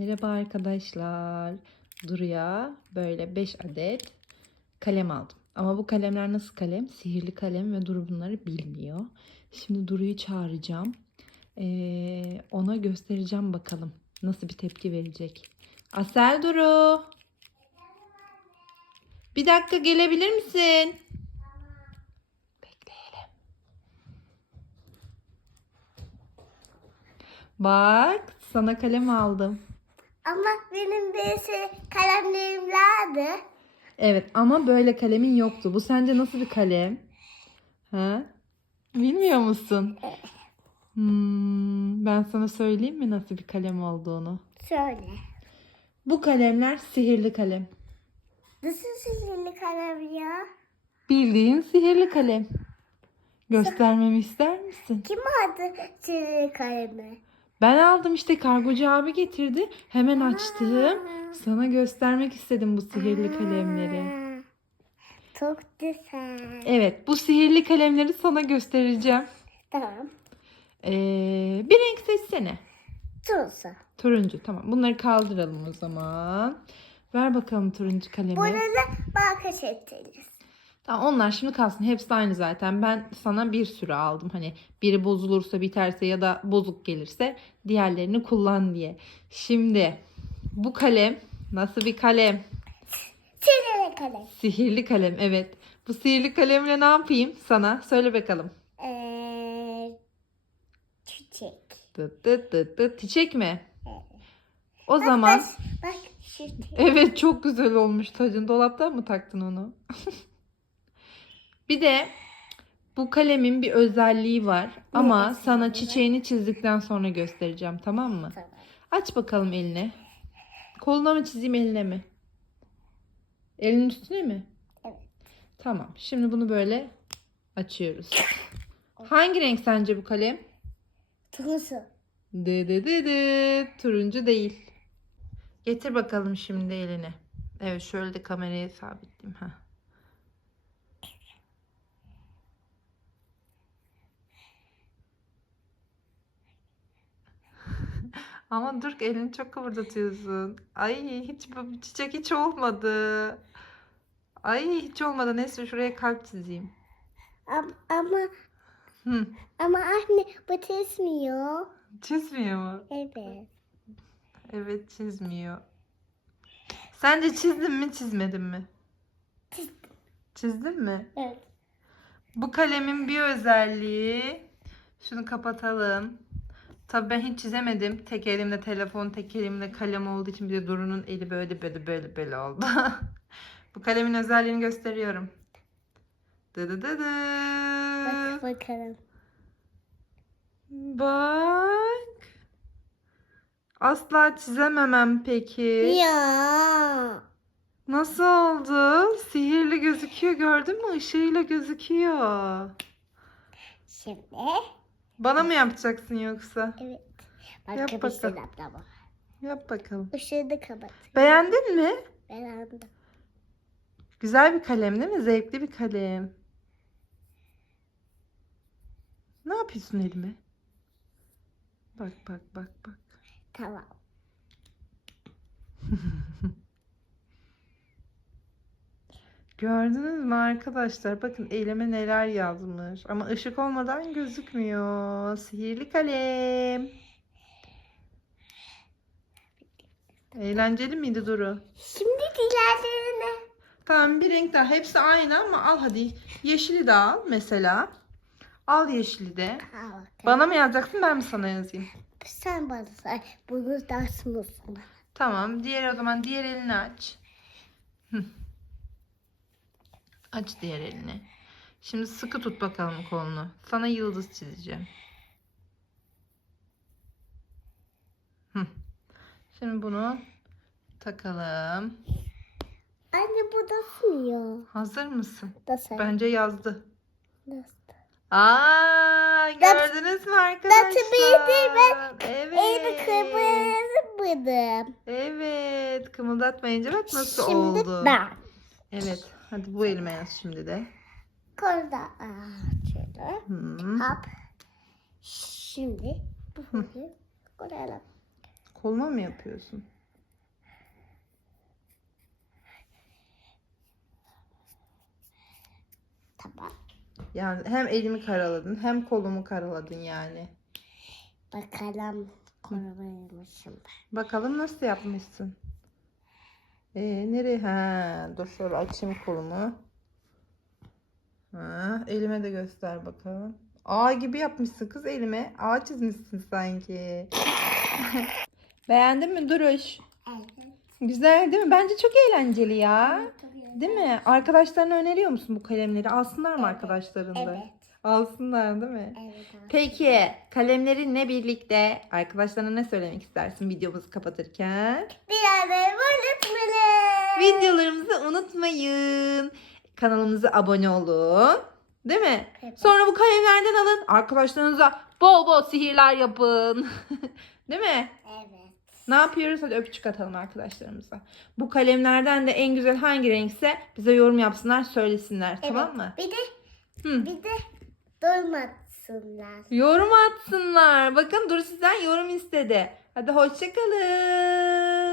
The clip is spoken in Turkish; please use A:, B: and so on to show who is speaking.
A: Merhaba arkadaşlar. Duru'ya böyle 5 adet kalem aldım. Ama bu kalemler nasıl kalem? Sihirli kalem ve Duru bunları bilmiyor. Şimdi Duru'yu çağıracağım. Ee, ona göstereceğim bakalım nasıl bir tepki verecek. Asel Duru. Bir dakika gelebilir misin? Bekleyelim. Bak sana kalem aldım.
B: Ama benim birisi kalemlerim vardı.
A: Evet ama böyle kalemin yoktu. Bu sence nasıl bir kalem? Ha? Bilmiyor musun? Hmm, ben sana söyleyeyim mi nasıl bir kalem olduğunu?
B: Söyle.
A: Bu kalemler sihirli kalem.
B: Nasıl sihirli kalem ya?
A: Bildiğin sihirli kalem. Göstermemi ister misin?
B: Kim aldı sihirli kalemi?
A: Ben aldım işte kargocu abi getirdi. Hemen açtım. Sana göstermek istedim bu sihirli kalemleri.
B: Çok güzel.
A: Evet bu sihirli kalemleri sana göstereceğim.
B: Tamam.
A: Ee, bir renk seçsene.
B: Tursa.
A: Turuncu tamam. Bunları kaldıralım o zaman. Ver bakalım turuncu kalemi.
B: Burada da banka çektiniz.
A: Tamam onlar şimdi kalsın. Hepsi aynı zaten. Ben sana bir sürü aldım. Hani biri bozulursa biterse ya da bozuk gelirse diğerlerini kullan diye. Şimdi bu kalem nasıl bir kalem?
B: Sihirli kalem.
A: Sihirli kalem evet. Bu sihirli kalemle ne yapayım sana? Söyle bakalım.
B: Ee, çiçek.
A: Dıt dıt dıt dıt. Çiçek mi? O
B: Bak,
A: zaman
B: Bak, bak.
A: Evet çok güzel olmuş tacın. Dolaptan mı taktın onu? bir de bu kalemin bir özelliği var. Ama
B: özelliği
A: sana çiçeğini çizdikten sonra göstereceğim tamam mı?
B: Tamam.
A: Aç bakalım elini. Koluna mı çizeyim eline mi? Elinin üstüne mi?
B: Evet.
A: Tamam. Şimdi bunu böyle açıyoruz. Hangi renk sence bu kalem?
B: Tursa.
A: Dı dı dı dı. Turuncu değil. Getir bakalım şimdi elini. Evet şöyle de kameraya sabitleyeyim. Ha. Ama dur elini çok kıvırdatıyorsun. Ay hiç bu çiçek hiç olmadı. Ay hiç olmadı. Neyse şuraya kalp çizeyim.
B: Ama, ama,
A: Hı.
B: ama anne bu çizmiyor.
A: Çizmiyor mu?
B: Evet.
A: Evet çizmiyor. Sence çizdin mi çizmedin mi?
B: Çizdim.
A: Çizdin mi?
B: Evet.
A: Bu kalemin bir özelliği. Şunu kapatalım. Tabii ben hiç çizemedim. Tek elimle telefon, tek elimle kalem olduğu için bir de Duru'nun eli böyle böyle böyle böyle oldu. Bu kalemin özelliğini gösteriyorum. Dı dı dı dı.
B: Bak bakalım.
A: Bak. Asla çizememem peki.
B: Ya.
A: Nasıl oldu? Sihirli gözüküyor gördün mü? Işığıyla gözüküyor.
B: Şimdi.
A: Bana mı yapacaksın yoksa?
B: Evet. Bak
A: Yap bakalım. Yap bakalım.
B: Işığı da kapat.
A: Beğendin mi?
B: Ben aldım.
A: Güzel bir kalem değil mi? Zevkli bir kalem. Ne yapıyorsun elime? Bak bak bak bak.
B: Tamam.
A: Gördünüz mü arkadaşlar? Bakın elime neler yazmış. Ama ışık olmadan gözükmüyor. Sihirli kalem. Eğlenceli miydi Duru?
B: Şimdi diğerlerine.
A: Tamam bir renk daha. Hepsi aynı ama al hadi. Yeşili de al mesela. Al yeşili de.
B: Al.
A: Bana mı yazacaksın ben mi sana yazayım?
B: Sen bana say. Bunu asmıyorsun.
A: Tamam. Diğer o zaman diğer elini aç. Aç diğer elini. Şimdi sıkı tut bakalım kolunu. Sana yıldız çizeceğim. Şimdi bunu takalım.
B: Anne bu da sığıyor.
A: Hazır mısın?
B: Say.
A: Bence yazdı.
B: Nasıl?
A: Aa, gördünüz mü arkadaşlar?
B: bildi,
A: Evet.
B: Evi kırmızı bıdım.
A: Evet. Kımıldatmayınca bak nasıl
B: Şimdi
A: oldu.
B: ben.
A: Evet. Hadi bu elime yaz şimdi de.
B: Kolda açalım.
A: Hmm.
B: Hop. Şimdi bu koyalım.
A: Koluma mı yapıyorsun?
B: Tamam.
A: Yani hem elimi karaladın hem kolumu karaladın yani.
B: Bakalım korumaymışım ben.
A: Bakalım nasıl yapmışsın? Ee, nereye? Ha, dur şöyle açayım kolumu. Ha, elime de göster bakalım. Ağ gibi yapmışsın kız elime. Ağ çizmişsin sanki. Beğendin mi Duruş?
B: Evet.
A: Güzel değil mi? Bence çok eğlenceli ya. Değil mi? Arkadaşlarına öneriyor musun bu kalemleri? Alsınlar mı
B: Evet.
A: arkadaşların da?
B: Evet.
A: Alsınlar değil mi?
B: Evet.
A: Peki kalemlerinle birlikte arkadaşlarına ne söylemek istersin videomuzu kapatırken?
B: Bir anda unutmayın.
A: Videolarımızı unutmayın. Kanalımıza abone olun. Değil mi?
B: Evet.
A: Sonra bu kalemlerden alın. Arkadaşlarınıza bol bol sihirler yapın. Değil mi?
B: Evet.
A: Ne yapıyoruz? Hadi öpücük atalım arkadaşlarımıza. Bu kalemlerden de en güzel hangi renkse bize yorum yapsınlar, söylesinler. Tamam
B: Evet.
A: mı?
B: Bir de
A: Hı.
B: bir de durmasınlar.
A: Yorum atsınlar. Bakın Duru sizden yorum istedi. Hadi hoşçakalın.